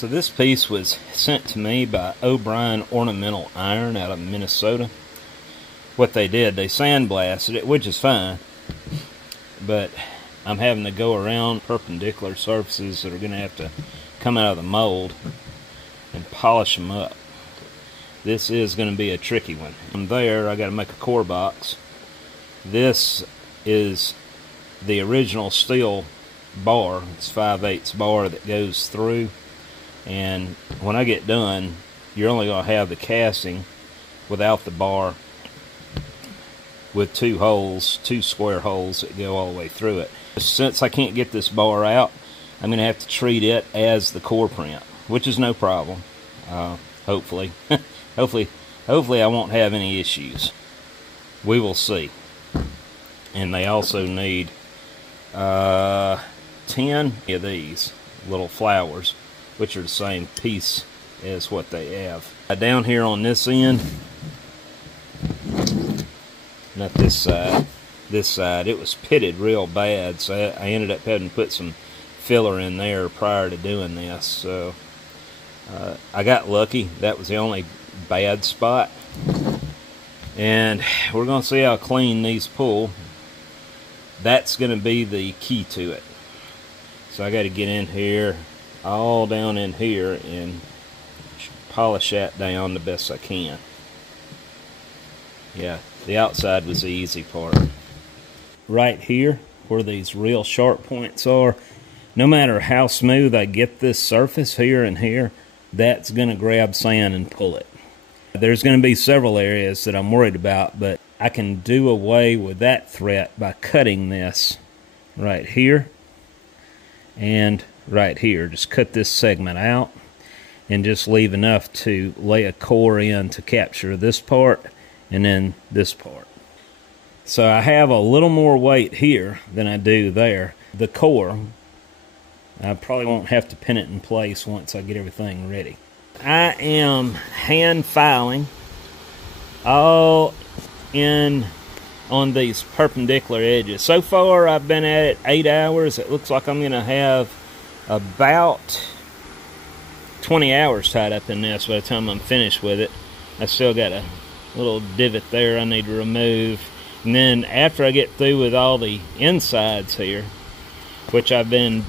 So this piece was sent to me by O'Brien Ornamental Iron out of Minnesota. What they did, they sandblasted it, which is fine, but I'm having to go around perpendicular surfaces that are going to have to come out of the mold and polish them up. This is going to be a tricky one. From there, I got to make a core box. This is the original steel bar. It's 5/8 bar that goes through, and when I get done, you're only going to have the casting without the bar, with two holes, two square holes that go all the way through it. Since I can't get this bar out, I'm going to have to treat it as the core print, which is no problem. Hopefully. hopefully I won't have any issues. We will see. And they also need 10 of these little flowers, which are the same piece as what they have. Down here on this end, not this side, it was pitted real bad, so I ended up having to put some filler in there prior to doing this. So I got lucky. That was the only bad spot, and we're going to see how clean these pull. That's going to be the key to it. So I got to get in here, all down in here, and polish that down the best I can. Yeah, the outside was the easy part. Right here, where these real sharp points are, no matter how smooth I get this surface here and here, that's going to grab sand and pull it. There's going to be several areas that I'm worried about, but I can do away with that threat by cutting this right here and right here. Just cut this segment out and just leave enough to lay a core in to capture this part and then this part. So I have a little more weight here than I do there. The core, I probably won't have to pin it in place once I get everything ready. I am hand filing all in on these perpendicular edges. So far I've been at it 8 hours. It looks like I'm going to have about 20 hours tied up in this by the time I'm finished with it. I still got a little divot there I need to remove. And then after I get through with all the insides here, which I've been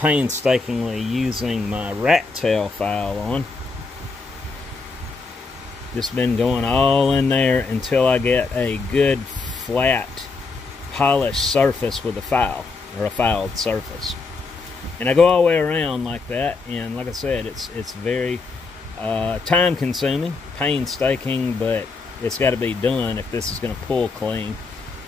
painstakingly using my rat tail file on, just been going all in there until I get a good flat polished surface with a file, or a filed surface. And I go all the way around like that, and like I said, it's very time consuming, painstaking, but it's got to be done if this is going to pull clean.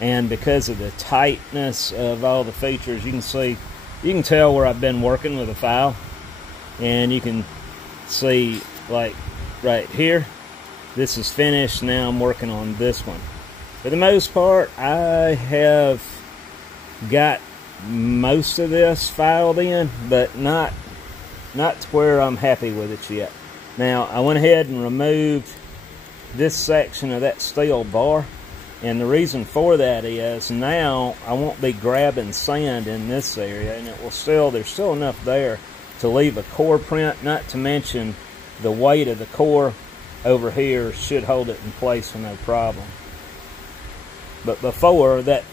And because of the tightness of all the features, you can tell where I've been working with a file, and you can see, like right here, this is finished. Now I'm working on this one. For the most part, I have got most of this filed in, but not to where I'm happy with it yet. Now I went ahead and removed this section of that steel bar, and the reason for that is now I won't be grabbing sand in this area, and there's still enough there to leave a core print, not to mention the weight of the core over here should hold it in place with no problem. But before, that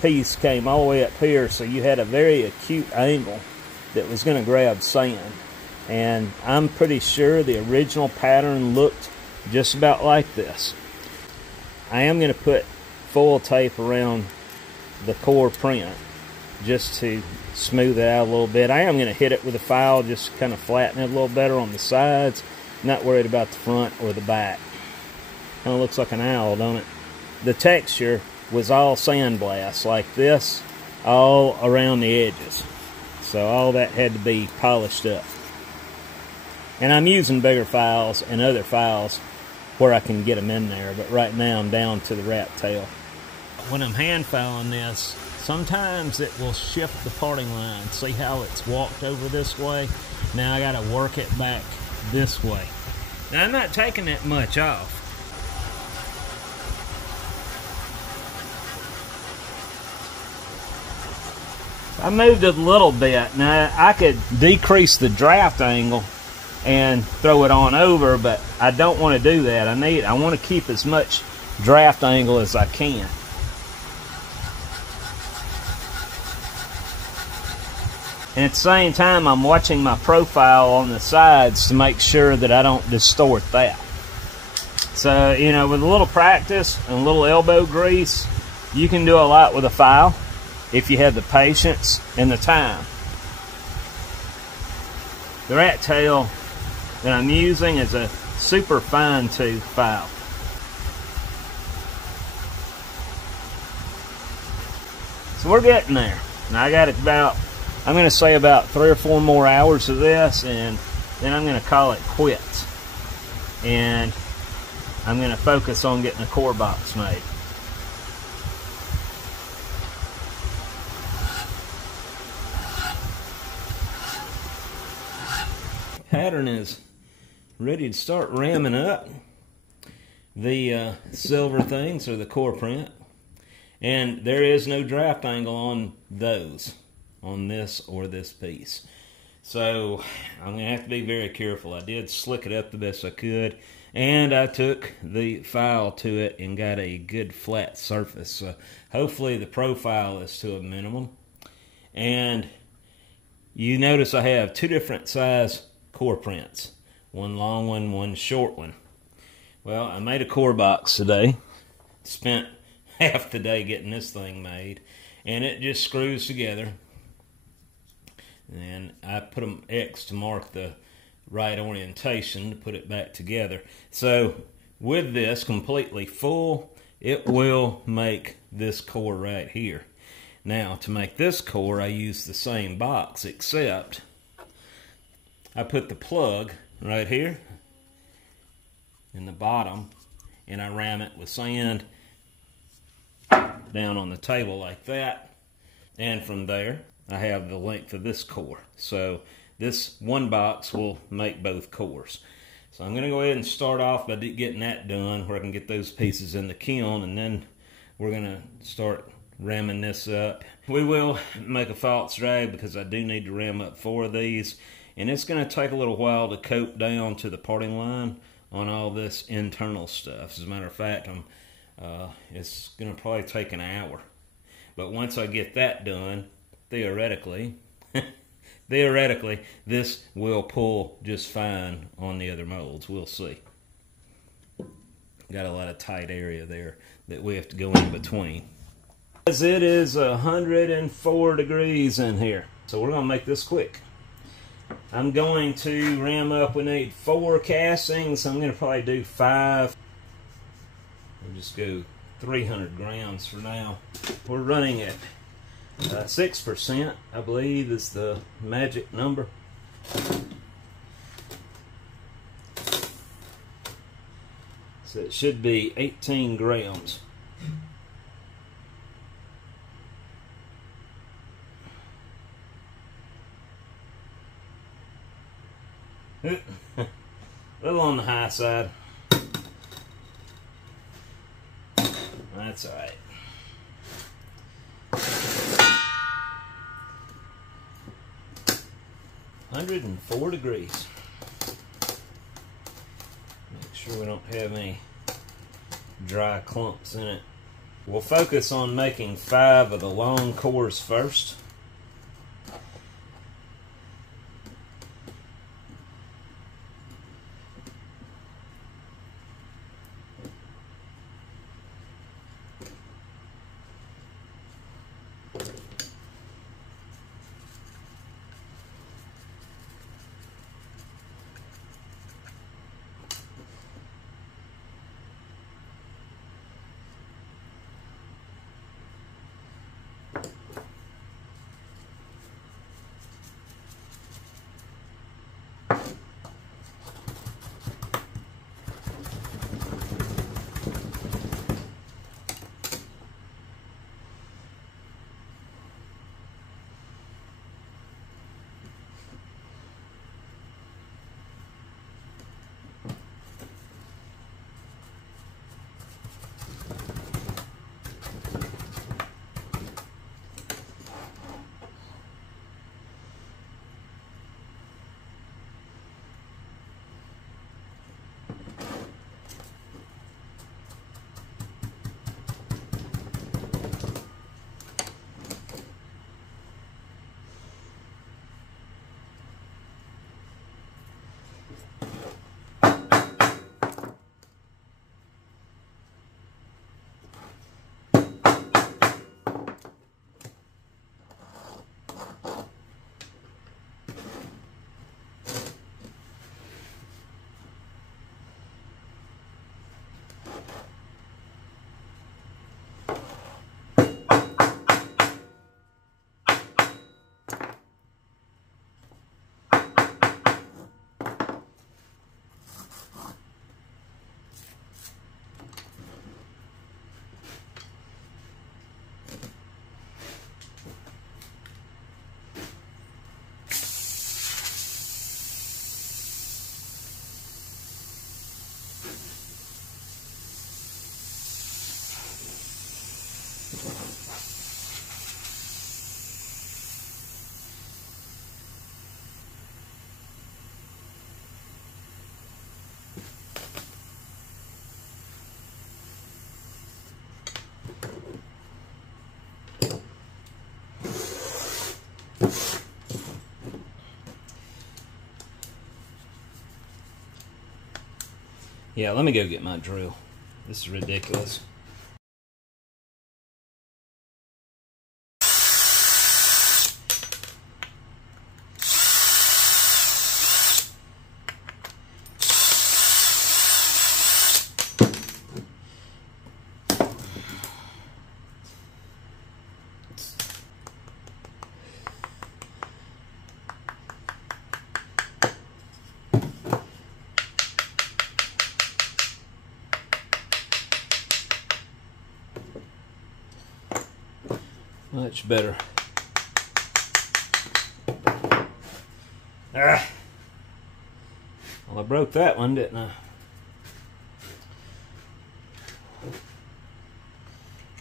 piece came all the way up here, so you had a very acute angle that was going to grab sand. And I'm pretty sure the original pattern looked just about like this. I am going to put foil tape around the core print just to smooth it out a little bit. I am going to hit it with a file, just kind of flatten it a little better on the sides. Not worried about the front or the back. Kind of looks like an owl, don't it? The texture was all sandblast like this, all around the edges. So all that had to be polished up. And I'm using bigger files and other files where I can get them in there, but right now I'm down to the rat tail. When I'm hand filing this, sometimes it will shift the parting line. See how it's walked over this way? Now I got to work it back this way. Now I'm not taking that much off. I moved it a little bit. Now I could decrease the draft angle and throw it on over, but I don't want to do that. I want to keep as much draft angle as I can. And at the same time, I'm watching my profile on the sides to make sure that I don't distort that. So, you know, with a little practice and a little elbow grease, you can do a lot with a file if you have the patience and the time. The rat tail that I'm using is a super fine tooth file. So we're getting there. Now I got about, I'm going to say about 3 or 4 more hours of this, and then I'm going to call it quits. And I'm going to focus on getting a core box made. Pattern is ready to start ramming up the silver things, or the core print, and there is no draft angle on those, on this or this piece, so I'm gonna have to be very careful. I did slick it up the best I could, and I took the file to it and got a good flat surface, so hopefully the profile is to a minimum. And you notice I have 2 different size core prints, one long one, one short one. Well, I made a core box today, spent half the day getting this thing made, and it just screws together, and I put an X to mark the right orientation to put it back together. So with this completely full, it will make this core right here. Now to make this core, I use the same box, except I put the plug right here in the bottom, and I ram it with sand down on the table like that, and from there I have the length of this core. So this one box will make both cores. So I'm going to go ahead and start off by getting that done where I can get those pieces in the kiln, and then we're going to start ramming this up. We will make a false drag because I do need to ram up 4 of these. And it's going to take a little while to coat down to the parting line on all this internal stuff. As a matter of fact, it's going to probably take an hour. But once I get that done, theoretically, this will pull just fine on the other molds. We'll see. Got a lot of tight area there that we have to go in between. As it is 104 degrees in here, so we're going to make this quick. I'm going to ram up, we need 4 castings, I'm going to probably do 5. We'll just go 300 grams for now. We're running at 6%, I believe is the magic number. So it should be 18 grams. A little on the high side. That's all right. "104 degrees. Make sure we don't have any dry clumps in it. We'll focus on making 5 of the long cores first. Yeah, let me go get my drill. This is ridiculous. Much better. Ah. Well, I broke that one, didn't I?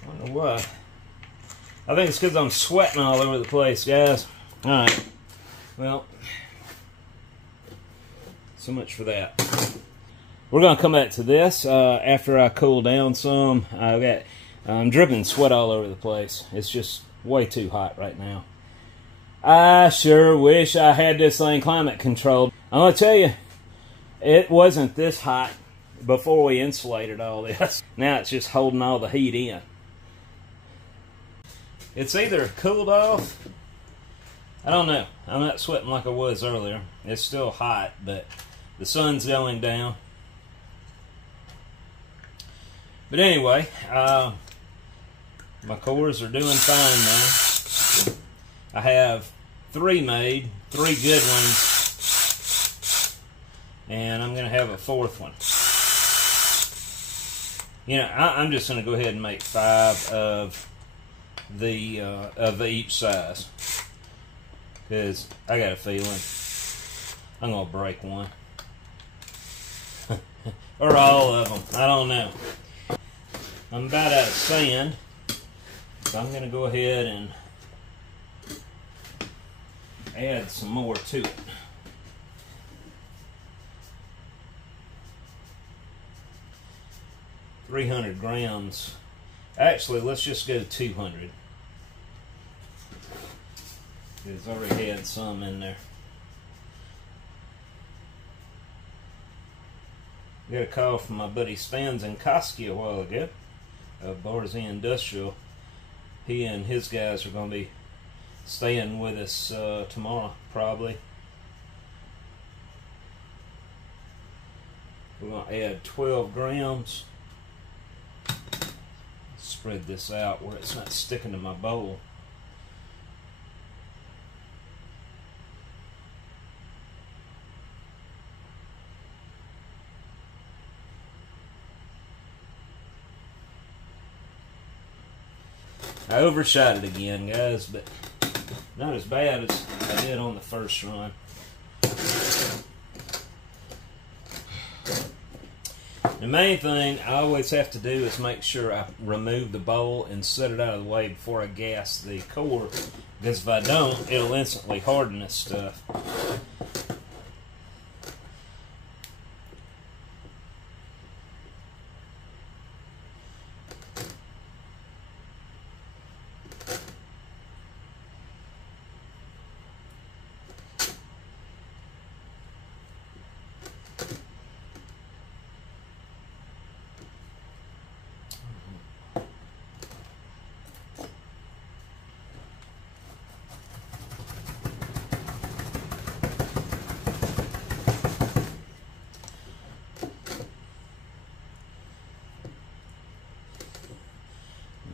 I don't know why. I think it's because I'm sweating all over the place, guys. Alright. Well, so much for that. We're going to come back to this after I cool down some. I'm dripping sweat all over the place. It's just way too hot right now. I sure wish I had this thing climate controlled. I'm going to tell you, it wasn't this hot before we insulated all this. Now it's just holding all the heat in. It's either cooled off, I don't know. I'm not sweating like I was earlier. It's still hot, but the sun's going down. But anyway, my cores are doing fine now. I have 3 made, 3 good ones, and I'm going to have a 4th one. You know, I'm just going to go ahead and make 5 of each size, because I got a feeling I'm going to break one. Or all of them. I don't know. I'm about out of sand, so I'm going to go ahead and add some more to it. $300 grams. Actually, let's just go 200. It's already had some in there. Got a call from my buddy Stans in Koski a while ago. Barzy Industrial. He and his guys are going to be staying with us tomorrow, probably. We're going to add 12 grams. Spread this out where it's not sticking to my bowl. I overshot it again, guys, but not as bad as I did on the first run. The main thing I always have to do is make sure I remove the bowl and set it out of the way before I gas the core, because if I don't, it'll instantly harden this stuff.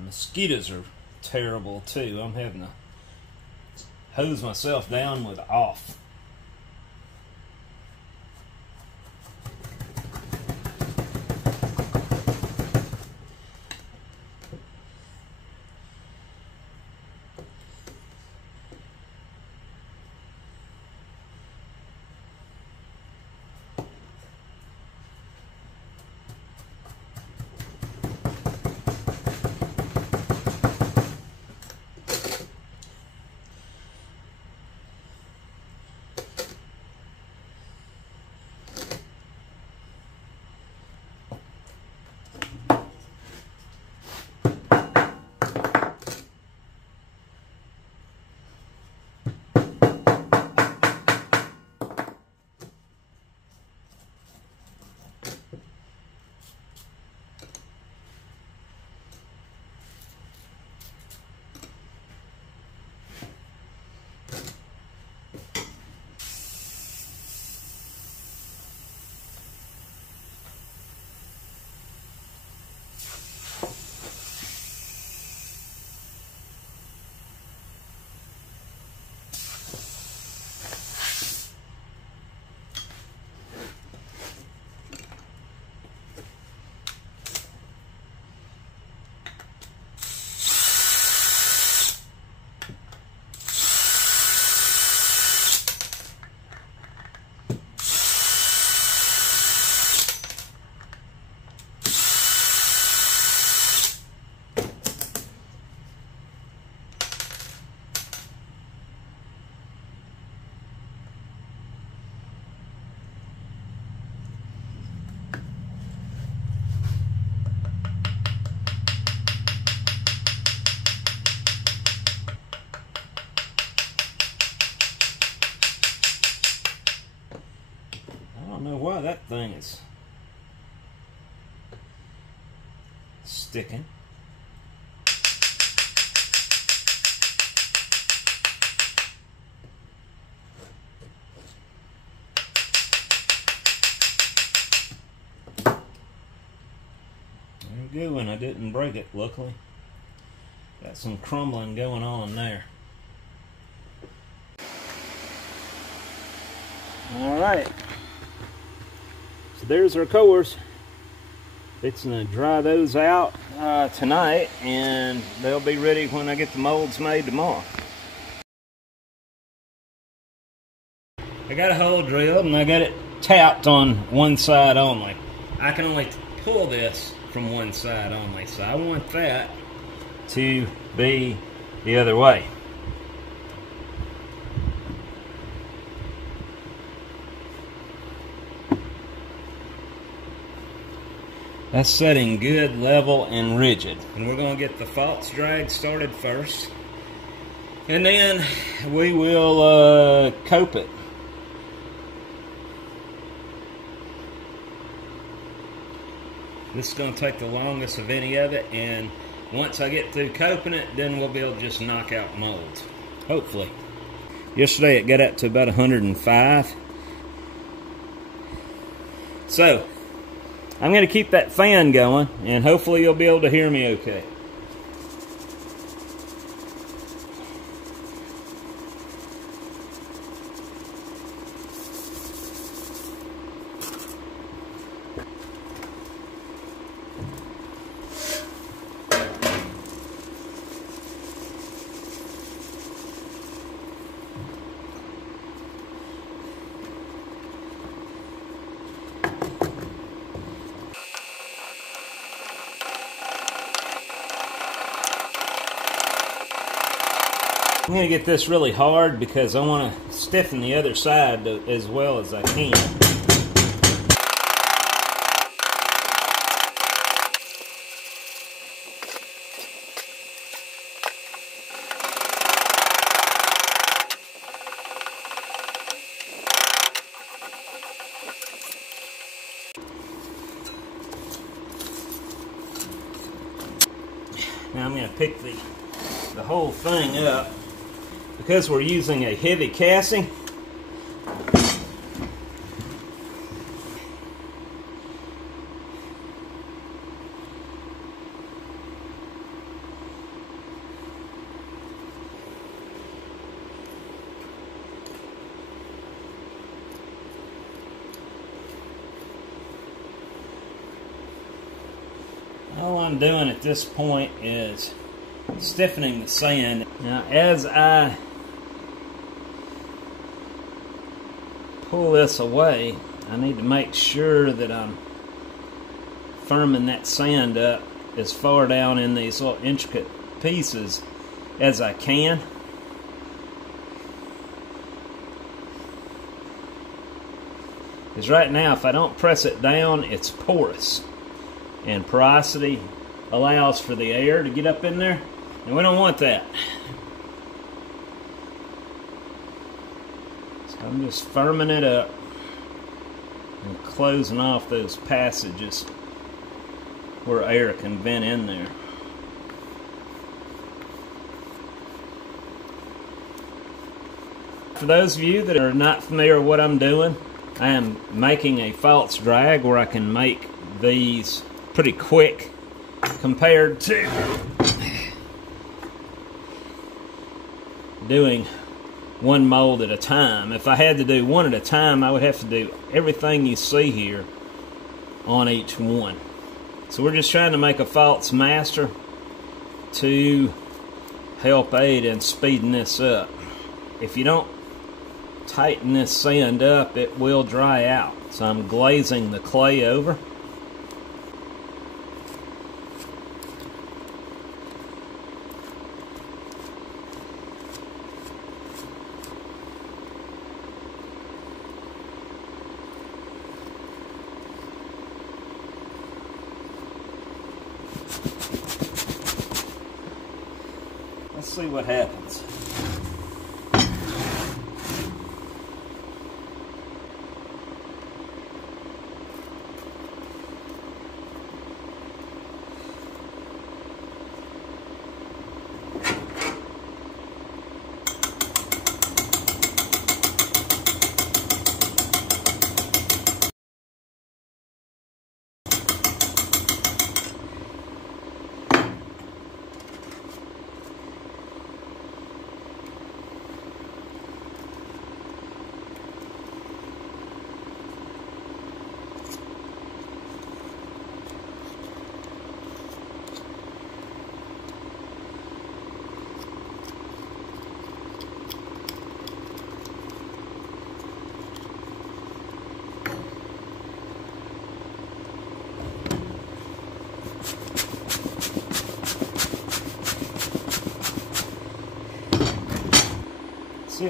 Mosquitoes are terrible too. I'm having to hose myself down with off. know why that thing is sticking. Good one, I didn't break it, luckily. Got some crumbling going on there. Alright, so there's our cores. Fixing to dry those out tonight, and they'll be ready when I get the molds made tomorrow. I got a hole drilled and I got it tapped on one side only. I can only pull this from one side only, so I want that to be the other way. That's setting good, level, and rigid. And we're going to get the false drag started first, and then we will cope it. This is going to take the longest of any of it, and once I get through coping it, then we'll be able to just knock out molds. Hopefully. Yesterday it got up to about 105. So, I'm going to keep that fan going, and hopefully you'll be able to hear me okay. I'm going to get this really hard because I want to stiffen the other side as well as I can. Now I'm going to pick the whole thing up. Because we're using a heavy casting, all I'm doing at this point is stiffening the sand. Now, as I pull this away, I need to make sure that I'm firming that sand up as far down in these little intricate pieces as I can. Because right now, if I don't press it down, it's porous. And porosity allows for the air to get up in there, and we don't want that. So I'm just firming it up and closing off those passages where air can vent in there. For those of you that are not familiar with what I'm doing, I am making a false drag where I can make these pretty quick compared to doing one mold at a time. If I had to do one at a time, I would have to do everything you see here on each one. So we're just trying to make a false master to help aid in speeding this up. If you don't tighten this sand up, it will dry out. So I'm glazing the clay over. Let's see what happens.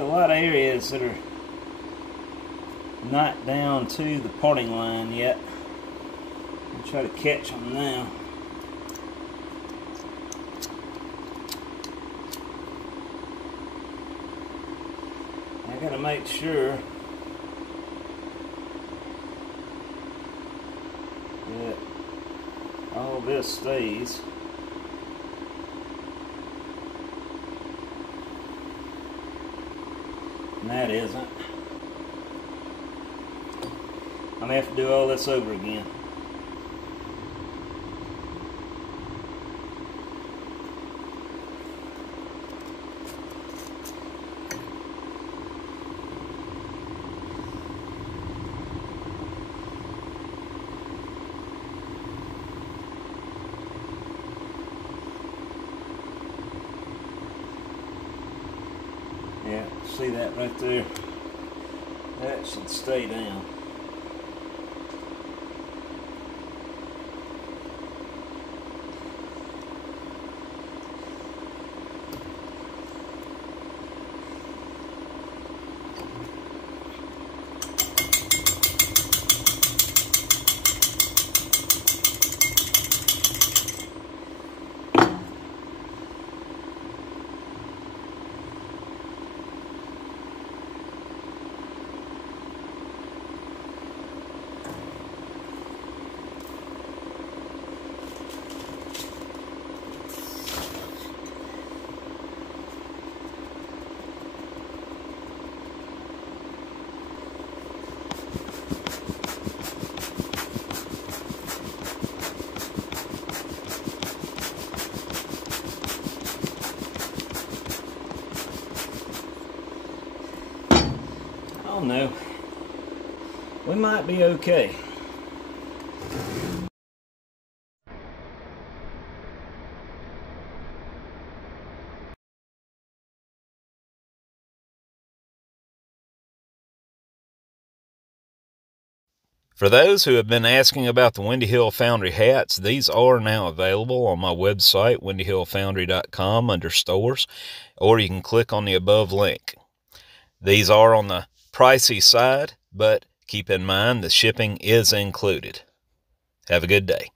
a lot of areas that are not down to the parting line yet. I'll try to catch them now. I gotta make sure that all this stays. And that isn't. I'm gonna have to do all this over again. Yeah, see that right there? That should stay down. I don't know. We might be okay. For those who have been asking about the Windy Hill Foundry hats, these are now available on my website, windyhillfoundry.com, under stores, or you can click on the above link. These are on the pricey side, but keep in mind the shipping is included. Have a good day.